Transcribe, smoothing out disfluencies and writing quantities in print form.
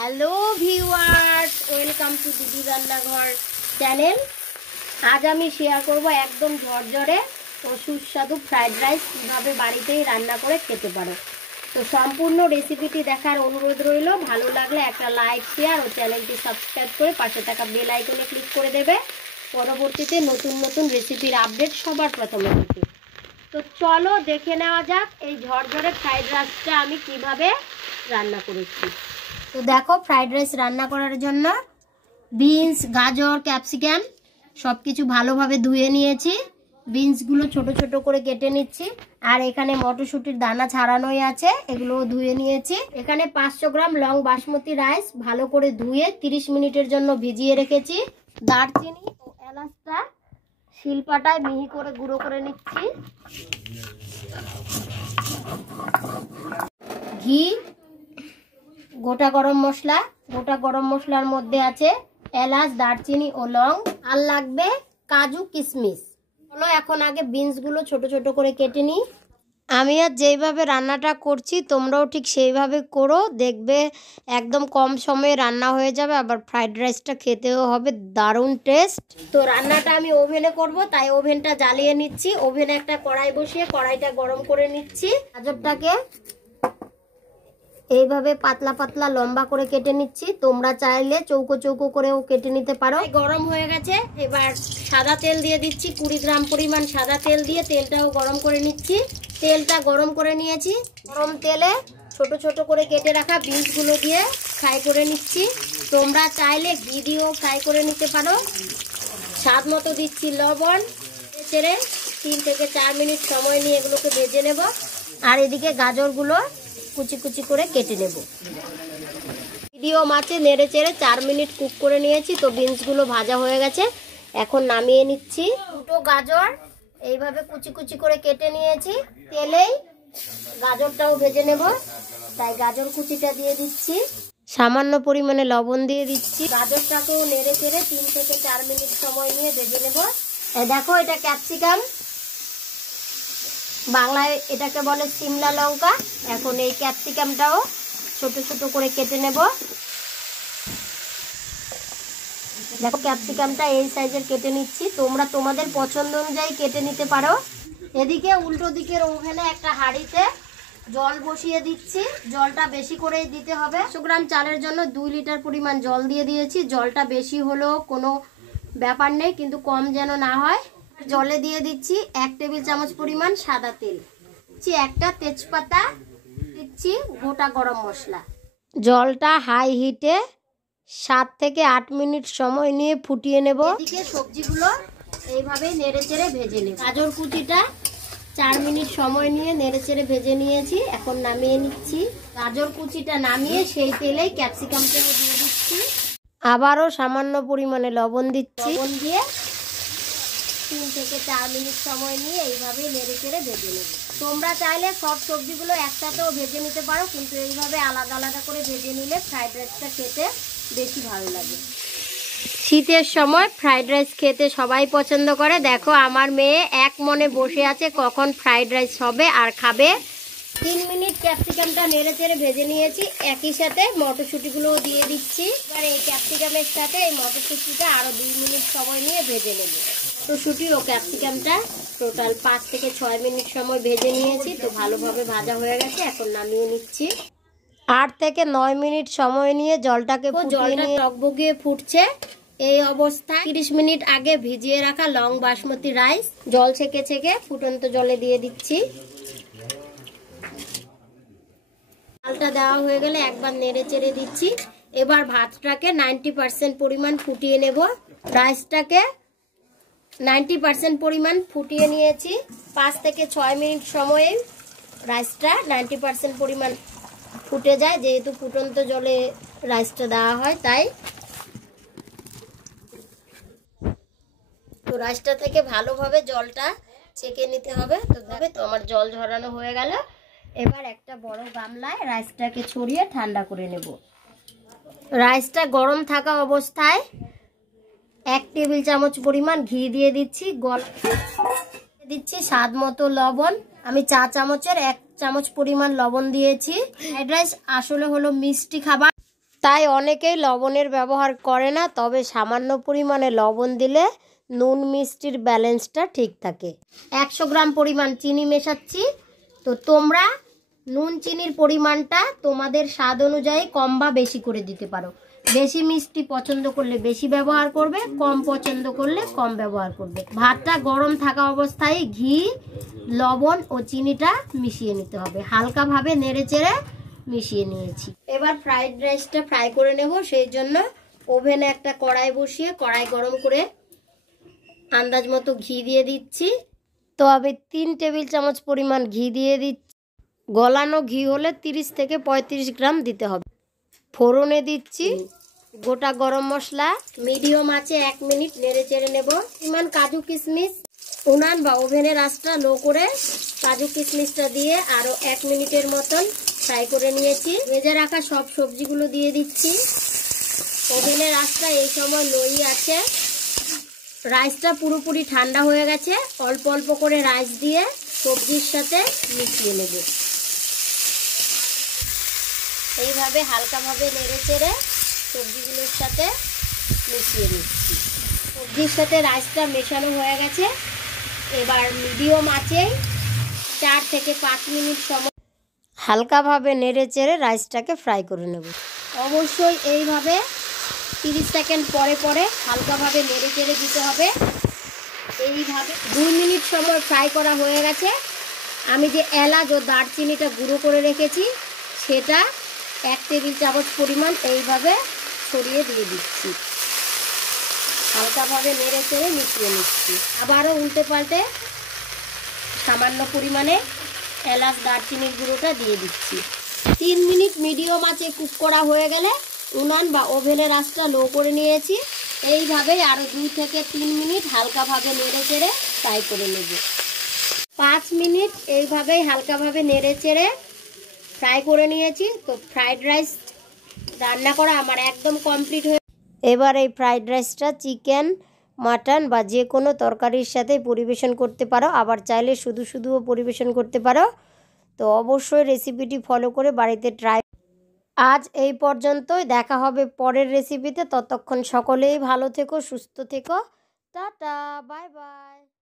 Hello viewers, welcome to দিদি রান্নাঘর channel. আজ আমি শেয়ার করব একদম ঝরঝরে ও সুস্বাদু ফ্রাইড রাইস কীভাবে বাড়িতেই রান্না করে খেতে পারো। তো সম্পূর্ণ রেসিপিটি দেখার অনুরোধ রইল। ভালো লাগলে একটা লাইক, শেয়ার ও চ্যানেলটি সাবস্ক্রাইব করে পাশে থাকা বেল আইকনে ক্লিক করে দেবে পরবর্তীতে নতুন নতুন রেসিপির আপডেট সবার প্রথমে পেতে। তো চলো দেখে নেওয়া যাক এই ঝরঝরে ফ্রাইড রাইসটা আমি কিভাবে রান্না করেছি। তো দেখো, ফ্রাইড রাইস রান্না করার জন্য বিনস, গাজর, ক্যাপসিকাম সব কিছু ভালোভাবে ধুয়ে নিয়েছি। বিনসগুলো ছোট ছোট করে কেটে নিচ্ছি। আর এখানে মটরশুঁটির দানা ছাড়ানোই আছে, এগুলো ধুয়ে নিয়েছি। এখানে 500 গ্রাম লং বাসমতি রাইস ভালো করে ধুয়ে 30 মিনিটের জন্য ভিজিয়ে রেখেছি। দারচিনি ও এলাচটা শিলপাটায় মিহি করে গুঁড়ো করে নিচ্ছি। ঘি, গোটা গরম মশলা, গোটা গরম মশলার মধ্যে আছে এলাচ, দারচিনি ও লং। আর লাগবে কাজু, কিশমিশ। চলো এখন আগে বিনসগুলো ছোট ছোট করে কেটে নিই। আমি আর যেইভাবে রান্নাটা করছি তোমরাও ঠিক সেইভাবে করো, দেখবে একদম কম সময়ে রান্না হয়ে যাবে। আবার ফ্রাইড রাইসটা খেতেও হবে দারুণ টেস্ট। তো রান্নাটা আমি ওভেনে করব, তাই ওভেনটা জ্বালিয়ে নিচ্ছি। ওভেনে একটা কড়াই বসিয়ে কড়াইটা গরম করে নিচ্ছি। গাজরটাকে এইভাবে পাতলা পাতলা লম্বা করে কেটে নিচ্ছি। তোমরা চাইলে চৌকো চৌকো করেও কেটে নিতে পারো। গরম হয়ে গেছে, এবার সাদা তেল দিয়ে দিচ্ছি। 20 গ্রাম পরিমাণ সাদা তেল দিয়ে তেলটাও গরম করে নিচ্ছি। তেলটা গরম করে নিয়েছি। গরম তেলে ছোট ছোট করে কেটে রাখা বিনসগুলো দিয়ে ফ্রাই করে নিচ্ছি। তোমরা চাইলে ঘি দিয়েও ফ্রাই করে নিতে পারো। স্বাদ মতো দিচ্ছি লবণ। ছেড়ে 3 থেকে 4 মিনিট সময় নিয়ে এগুলোকে ভেজে নেব। আর এদিকে গাজরগুলো কুচি কুচি করে কেটে নেব। মিডিয়াম আঁচে নেড়ে চেড়ে 4 মিনিট কুক করে নিয়েছি। তো বিনসগুলো ভাজা হয়ে গেছে, এখন নামিয়ে নিচ্ছি। দুটো গাজর এইভাবে কুচি কুচি করে কেটে নিয়েছি। তেলেই গাজরটাও ভেজে নেব, তাই গাজর কুচিটা দিয়ে দিচ্ছি। সামান্য পরিমাণে লবণ দিয়ে দিচ্ছি। গাজরটাকেও নেড়ে চেড়ে 3 থেকে 4 মিনিট সময় নিয়ে ভেজে নেব। দেখো, এটা ক্যাপসিকাম, বাংলায় এটাকে বলে সিমলা লঙ্কা। এখন এই ক্যাপসিকামটাও ছোট ছোট করে কেটে নেব। দেখো, ক্যাপসিকামটা এই সাইজের কেটে নিচ্ছি। তোমরা তোমাদের পছন্দ অনুযায়ী কেটে নিতে পারো। এদিকে উল্টো দিকের ওভেনে একটা হাঁড়িতে জল বসিয়ে দিচ্ছি। জলটা বেশি করেই দিতে হবে। 100 গ্রাম চালের জন্য 2 লিটার পরিমাণ জল দিয়ে দিয়েছি। জলটা বেশি হলেও কোনো ব্যাপার নেই, কিন্তু কম যেন না হয়। জলে দিয়ে দিচ্ছি 1 টেবিল চামচ পরিমাণ সাদা তেল, দিচ্ছি একটা তেজপাতা, দিচ্ছি গোটা গরম মশলা। জলটা হাই হিটে 7 থেকে 8 মিনিট সময় নিয়ে ফুটিয়ে নেব। এদিকে সবজিগুলো এইভাবেই নেড়ে চেড়ে ভেজে নেব। গাজর কুচিটা 4 মিনিট সময় নিয়ে নেড়ে চেড়ে ভেজে নিয়েছি, এখন নামিয়ে নিচ্ছি। গাজর কুচিটা নামিয়ে সেই তেলেই ক্যাপসিকামটাও দিয়ে দিচ্ছি। আবারও সামান্য পরিমাণে লবণ দিচ্ছি। লবণ দিয়ে 3 থেকে 4 মিনিট সময় নিয়ে এইভাবেই নেড়ে চেড়ে ভেজে নেব। তোমরা চাইলে সব সবজিগুলো একসাথেও ভেজে নিতে পারো, কিন্তু এইভাবে আলাদা আলাদা করে ভেজে নিলে ফ্রাইড রাইসটা খেতে বেশি ভালো লাগে। শীতের সময় ফ্রাইড রাইস খেতে সবাই পছন্দ করে। দেখো, আমার মেয়ে এক মনে বসে আছে কখন ফ্রাইড রাইস হবে আর খাবে। 3 মিনিট ক্যাপসিকামটা নেড়ে চেড়ে ভেজে নিয়েছি। একই সাথে মটরশুঁটিগুলোও দিয়ে দিচ্ছি। এবার এই ক্যাপসিকামের সাথে এই মটরশুঁটিটা আরও 2 মিনিট সময় নিয়ে ভেজে নেব। মটরশুঁটি ও ক্যাপসিকামটা টোটাল 5 থেকে 6 মিনিট সময় ভেজে নিয়েছি। তো ভালোভাবে ভাজা হয়ে গেছে, এখন নামিয়ে নিচ্ছি। 8 থেকে 9 মিনিট সময় নিয়ে জলটাকে টকবগিয়ে ফুটছে। এই অবস্থায় 30 মিনিট আগে ভিজিয়ে রাখা লং বাসমতি রাইস জল ছেঁকে ছেঁকে ফুটন্ত জলে দিয়ে দিচ্ছি। চালটা দেওয়া হয়ে গেলে একবার নেড়ে চেড়ে দিচ্ছি। এবার ভাতটাকে 90% পরিমাণ ফুটিয়ে নেব। রাইসটাকে 90% পরিমাণ ফুটিয়ে নিয়েছি। 5 থেকে 6 মিনিট সময়ে রাইসটা 90% পরিমাণ ফুটে যায়, যেহেতু ফুটন্ত জলে রাইসটা দেওয়া হয় তাই। তো রাইসটা থেকে ভালোভাবে জলটা ছেঁকে নিতে হবে। তো আমার জল ঝরানো হয়ে গেল। এবার একটা বড় গামলায় রাইসটাকে ছড়িয়ে ঠান্ডা করে নেব। রাইসটা গরম থাকা অবস্থায় 1 টেবিল চামচ পরিমাণ ঘি দিয়ে দিচ্ছি। দিচ্ছি স্বাদ মতো লবণ। আমি চা চামচের 1 চামচ পরিমাণ লবণ দিয়েছি। ফ্রাইড রাইস আসলে হলো মিষ্টি খাবার। তাই অনেকেই লবণের ব্যবহার করে না, তবে সামান্য পরিমাণে লবণ দিলে নুন মিষ্টির ব্যালেন্সটা ঠিক থাকে। 100 গ্রাম পরিমাণ চিনি মেশাচ্ছি। তো তোমরা নুন চিনির পরিমাণটা তোমাদের স্বাদ অনুযায়ী কম বা বেশি করে দিতে পারো। বেশি মিষ্টি পছন্দ করলে বেশি ব্যবহার করবে, কম পছন্দ করলে কম ব্যবহার করবে। ভাতটা গরম থাকা অবস্থায় ঘি, লবণ ও চিনিটা মিশিয়ে নিতে হবে। হালকাভাবে নেড়েচেড়ে মিশিয়ে নিয়েছি। এবার ফ্রাইড রাইসটা ফ্রাই করে নেব। সেই জন্য ওভেনে একটা কড়াই বসিয়ে কড়াই গরম করে আন্দাজ মতো ঘি দিয়ে দিচ্ছি। তো আমি 3 টেবিল চামচ পরিমাণ ঘি দিয়ে দিচ্ছি। গলানো ঘি হলে 30 থেকে 35 গ্রাম দিতে হবে। ফোড়নে দিচ্ছি গোটা গরম মশলা। মিডিয়াম আঁচে 1 মিনিট নেড়ে চেড়ে নেব। ইমান কাজু কিশমিশ উনান বা ওভেনের আঁচটা লো করে কাজু কিশমিশটা দিয়ে আরও 1 মিনিটের মতন ফ্রাই করে নিয়েছি। ভেজে রাখা সব সবজিগুলো দিয়ে দিচ্ছি। ওভেনের আঁচটা এই সময় লোই আছে। রাইসটা পুরোপুরি ঠান্ডা হয়ে গেছে। অল্প অল্প করে রাইস দিয়ে সবজির সাথে মিশিয়ে নেব। এইভাবে হালকাভাবে নেড়ে চেড়ে সবজিগুলোর সাথে মিশিয়ে নিচ্ছি। সবজির সাথে রাইসটা মেশানো হয়ে গেছে। এবার মিডিয়াম আঁচে 4 থেকে 5 মিনিট সময় হালকাভাবে নেড়ে চেড়ে রাইসটাকে ফ্রাই করে নেব। অবশ্যই এইভাবে 30 সেকেন্ড পরে পরে হালকাভাবে নেড়ে চেড়ে দিতে হবে। এইভাবে 2 মিনিট সময় ফ্রাই করা হয়ে গেছে। আমি যে এলাচ ও দারচিনিটা গুঁড়ো করে রেখেছি সেটা 1 টেবিল চামচ পরিমাণ এইভাবে ছড়িয়ে দিয়ে দিচ্ছি। হালকাভাবে নেড়ে চেড়ে মিশিয়ে নিচ্ছি। আবারও উল্টে পাল্টে সামান্য পরিমাণে এলাচ দারচিনির গুঁড়োটা দিয়ে দিচ্ছি। 3 মিনিট মিডিয়াম আঁচে কুক করা হয়ে গেলে উনান বা ওভেনের আঁচটা লো করে নিয়েছি। এইভাবেই আরও 2 থেকে 3 মিনিট হালকাভাবে নেড়ে চেড়ে ফ্রাই করে নেব। 5 মিনিট এইভাবেই হালকাভাবে নেড়ে চেড়ে ফ্রাই করে নিয়েছি। তো ফ্রাইড রাইস রান্না করা আমার একদম কমপ্লিট হয়ে। এবার এই ফ্রাইড রাইসটা চিকেন, মাটন বা যে কোনো তরকারির সাথে পরিবেশন করতে পারো, আবার চাইলে শুধু শুধুও পরিবেশন করতে পারো। তো অবশ্যই রেসিপিটি ফলো করে বাড়িতে ট্রাই। আজ এই পর্যন্তই, দেখা হবে পরের রেসিপিতে। ততক্ষণ সকলেই ভালো থেকো, সুস্থ থেকো। Tata, bye bye.